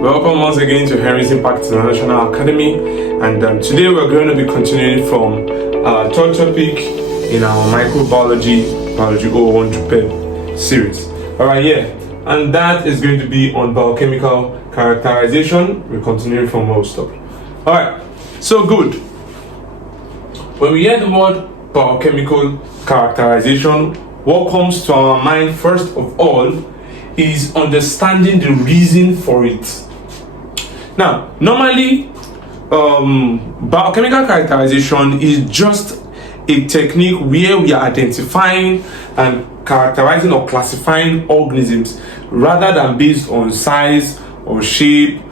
Welcome once again to Henry's Impact International Academy, and today we're going to be continuing from our third topic in our Microbiology, Biology 01 JUPEB series. Alright, and that is going to be on biochemical characterization. We're continuing from where we stopped. Alright, so good. When we hear the word biochemical characterization, what comes to our mind first of all is understanding the reason for it. Now, normally, biochemical characterization is just a technique where we are identifying and characterizing or classifying organisms rather than based on size or shape,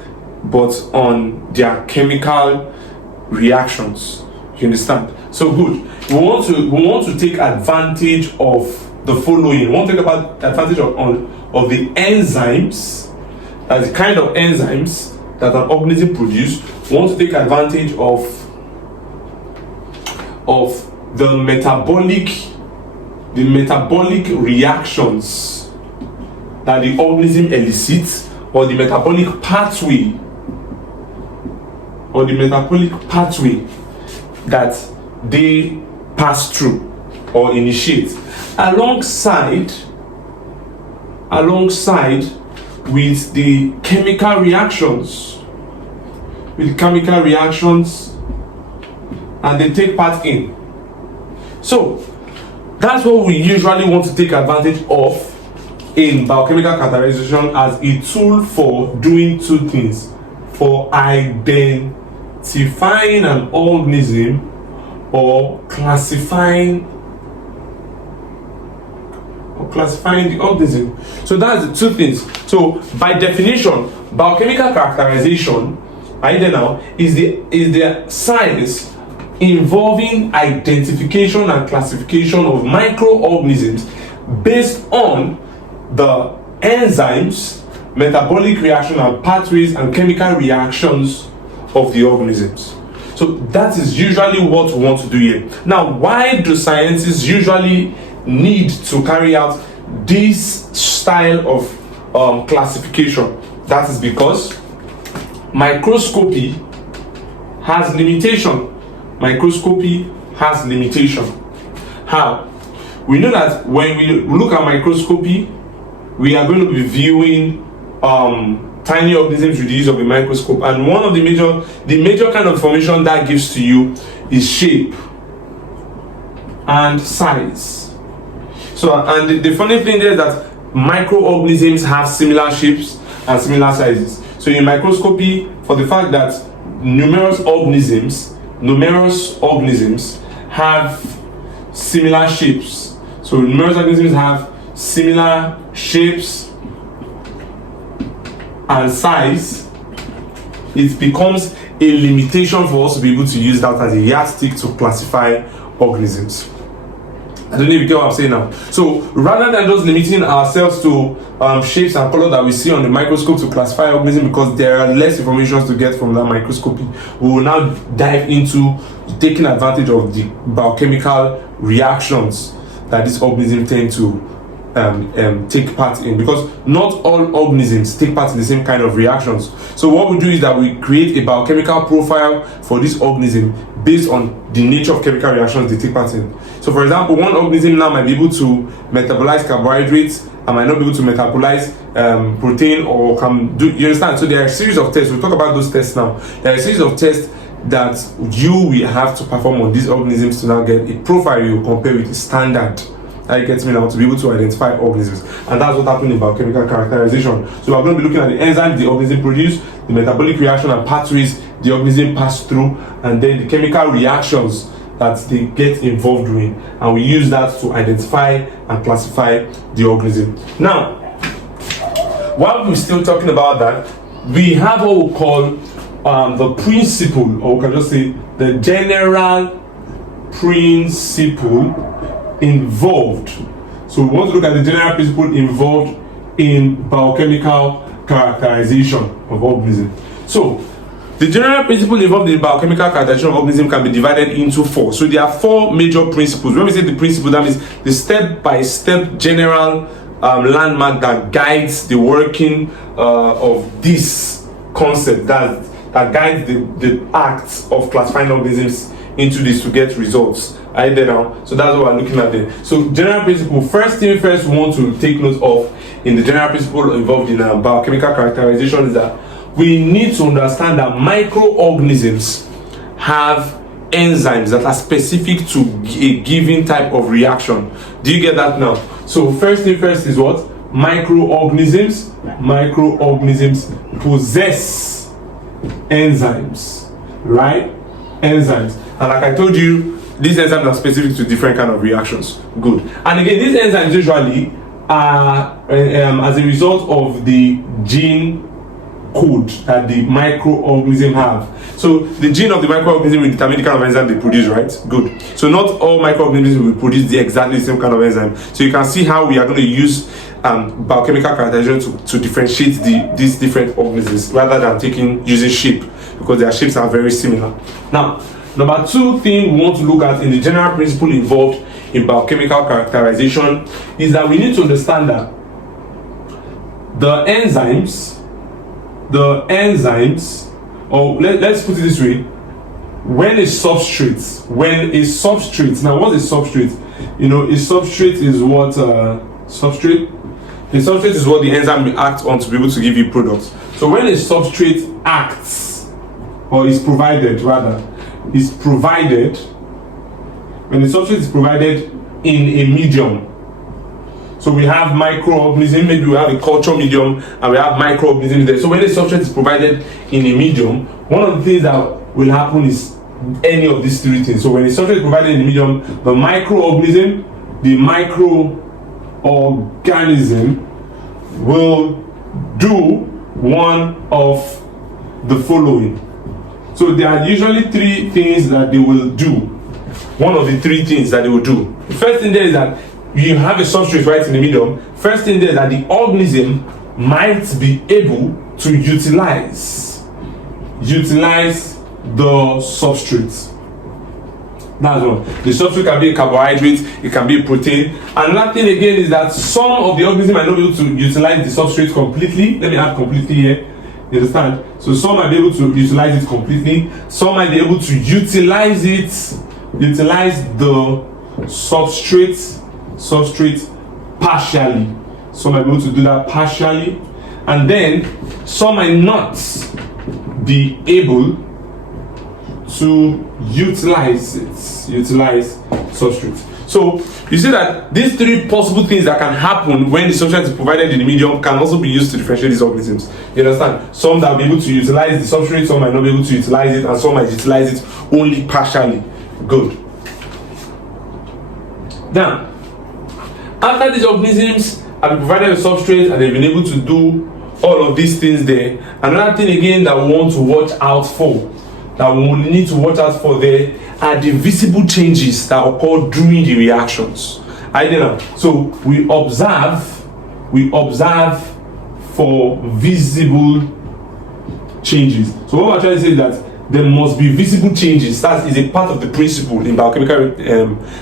but on their chemical reactions. You understand? So good. We want to take advantage of the following. We want to take advantage of the enzymes, as the kind of enzymes that an organism produces. We want to take advantage of the metabolic reactions that the organism elicits, or the metabolic pathway that they pass through or initiate, alongside with the chemical reactions, and they take part in. So that's what we usually want to take advantage of in biochemical characterization, as a tool for doing two things: for identifying an organism or classifying the organism. So that's the two things. So by definition, biochemical characterization, is the science involving identification and classification of microorganisms based on the enzymes, metabolic reaction and pathways, and chemical reactions of the organisms. So that is usually what we want to do here. Now, why do scientists usually need to carry out this style of classification? That is because microscopy has limitation. How? We know that when we look at microscopy, we are going to be viewing tiny organisms with the use of a microscope, and one of the major kind of information that gives to you is shape and size. So, and the funny thing is that microorganisms have similar shapes and similar sizes. So in microscopy, for the fact that numerous organisms have similar shapes. So numerous organisms have similar shapes and size, it becomes a limitation for us to be able to use that as a yardstick to classify organisms. I don't know if you get what I'm saying now. So rather than just limiting ourselves to shapes and color that we see on the microscope to classify organisms, because there are less information to get from that microscopy, we will now dive into taking advantage of the biochemical reactions that these organisms tend to take part in, because not all organisms take part in the same kind of reactions. So what we do is that we create a biochemical profile for this organism based on the nature of chemical reactions they take part in. So for example, one organism now might be able to metabolize carbohydrates and might not be able to metabolize protein, or you understand? So there are a series of tests. We'll talk about those tests now. There are a series of tests that you will have to perform on these organisms to now get a profile you compare with the standard. That gets me now to be able to identify organisms, and that's what happened in biochemical characterization. So we're going to be looking at the enzymes the organism produce, the metabolic reaction and pathways the organism pass through, and then the chemical reactions that they get involved with, and we use that to identify and classify the organism. Now, while we're still talking about that, we have what we call the principle, or we can just say the general principle involved. So we want to look at the general principle involved in biochemical characterization of organisms. So the general principle involved in biochemical characterization of organisms can be divided into four. So there are four major principles. When we say the principle, that means the step-by-step general landmark that guides the working of this concept that guides the act of classifying organisms into this to get results. Right there now. So that's what we're looking at there. So general principle, first thing first we want to take note of in the general principle involved in biochemical characterization is that we need to understand that microorganisms have enzymes that are specific to a given type of reaction. Do you get that now? So first thing first is what? Microorganisms possess enzymes, right? Enzymes. And like I told you, these enzymes are specific to different kind of reactions. Good. And again, these enzymes usually are as a result of the gene code that the microorganism have. So the gene of the microorganism will determine the kind of enzyme they produce, right? Good. So not all microorganisms will produce the exactly same kind of enzyme. So you can see how we are going to use biochemical characterization to differentiate these different organisms rather than using shape, because their shapes are very similar. Now, number two thing we want to look at in the general principle involved in biochemical characterization is that we need to understand that the enzymes, or let's put it this way, when a substrate, now what's a substrate? You know, a substrate is what a substrate is what the enzyme will act on to be able to give you products. So when a substrate acts, or is provided rather, when the substrate is provided in a medium. So we have microorganisms, maybe we have a culture medium and we have microorganisms there. So when the substrate is provided in a medium, one of the things that will happen is any of these three things. So when the substrate is provided in a medium, the microorganism will do one of the following. So there are usually three things that they will do. One of the three things that they will do. The first thing there is that you have a substrate right in the medium. First thing there is that the organism might be able to utilize the substrate. That's one. The substrate can be a carbohydrate, it can be a protein. Another thing again is that some of the organisms might not be able to utilize the substrate completely. Let me add completely here. You understand? So some might be able to utilize it completely. Some might be able to utilize the substrate partially. Some might be able to do that partially. And then some might not be able to utilize substrate. So you see that these three possible things that can happen when the substrate is provided in the medium can also be used to differentiate these organisms. You understand? Some that will be able to utilize the substrate, some might not be able to utilize it, and some might utilize it only partially. Good. Now, after these organisms have been provided with substrate and they've been able to do all of these things there, another thing again that we want to watch out for, that we need to watch out for there, are the visible changes that occur during the reactions. So we observe for visible changes. So what we're trying to say is that there must be visible changes. That is a part of the principle in biochemical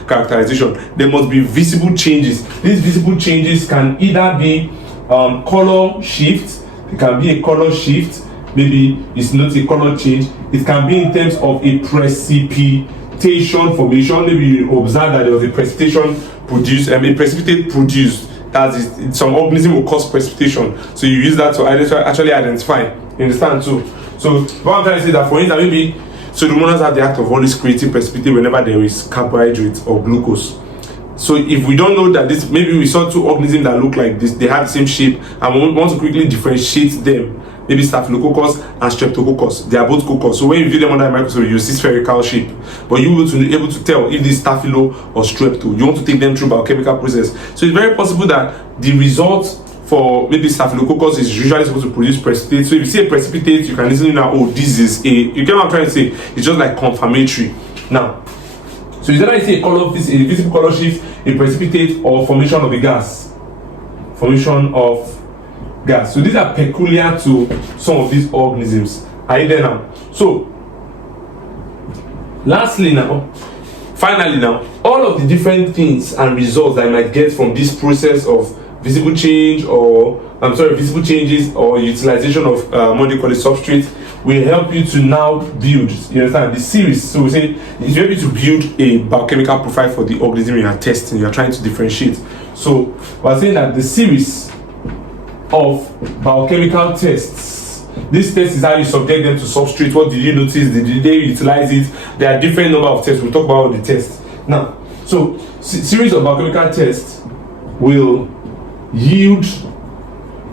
characterization. There must be visible changes. These visible changes can either be color shift. It can be a color shift. Maybe it's not a color change. It can be in terms of a precipitation formation. Maybe you observe that there was a precipitation produced, a precipitate produced. That is, some organism will cause precipitation. So you use that to actually identify. You understand too? So what I'm trying to say is that, for instance, maybe Pseudomonas have the act of always creating precipitate whenever there is carbohydrate or glucose. So if we don't know that this, maybe we saw two organisms that look like this, they have the same shape, and we want to quickly differentiate them. Maybe Staphylococcus and Streptococcus, they are both coccus. So when you view them under a microscope, you see spherical shape. But you will be able to tell if this Staphylo or Strepto. You want to take them through biochemical process. So it's very possible that the result for maybe Staphylococcus is usually supposed to produce precipitate. So if you see a precipitate, you can easily know, oh, this is a, you get what I'm trying to say? It's just like confirmatory. Now, so is that I see a visible color shift, a precipitate, or formation of a gas? Formation of gas. So these are peculiar to some of these organisms. Are you there now? So, finally now, all of the different things and results that I might get from this process of visible change visible changes or utilization of what they call a substrate will help you to now build, you understand, the series. So we say it's help you to build a biochemical profile for the organism you are testing, you are trying to differentiate. So we're saying that the series of biochemical tests, this test is how you subject them to substrate. What did you notice? Did they utilize it? There are different number of tests. We'll talk about the tests now. So series of biochemical tests will yield,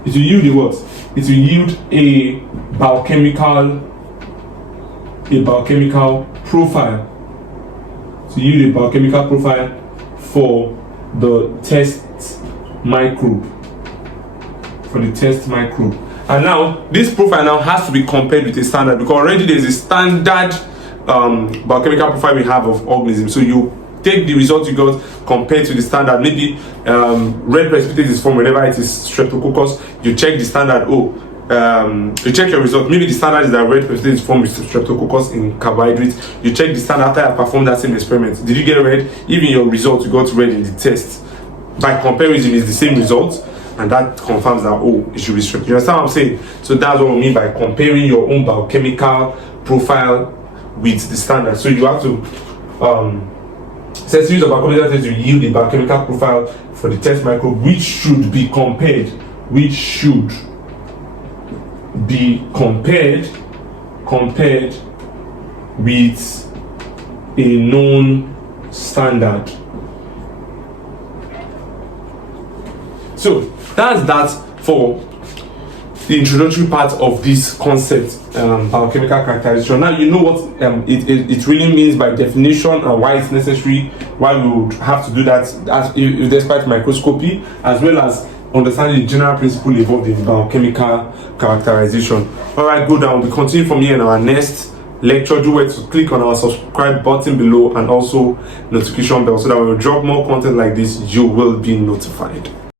it will yield a what? It will yield a biochemical profile. To yield a biochemical profile for the test microbe. And now this profile now has to be compared with a standard, because already there's a standard biochemical profile we have of organisms. So you take the result you got compared to the standard. Maybe red precipitate is formed whenever it is streptococcus. You check the standard. You check your result. Maybe the standard is that red precipitate is formed with streptococcus in carbohydrates. You check the standard after I performed that same experiment. Did you get red? Even your result you got red in the test. By comparison, it's the same result, and that confirms that it should be strep. You understand what I'm saying? So that's what we mean by comparing your own biochemical profile with the standard. So you have to series of biochemical tests to yield a biochemical profile for the test microbe, which should be compared with a known standard. So that's that for the introductory part of this concept, biochemical characterization. Now you know what it really means by definition and why it's necessary, why we would have to do that despite microscopy, as well as understanding the general principle involved in biochemical characterization. Alright, good. Now we continue from here in our next lecture. Do well to click on our subscribe button below and also notification bell, so that when we drop more content like this, you will be notified.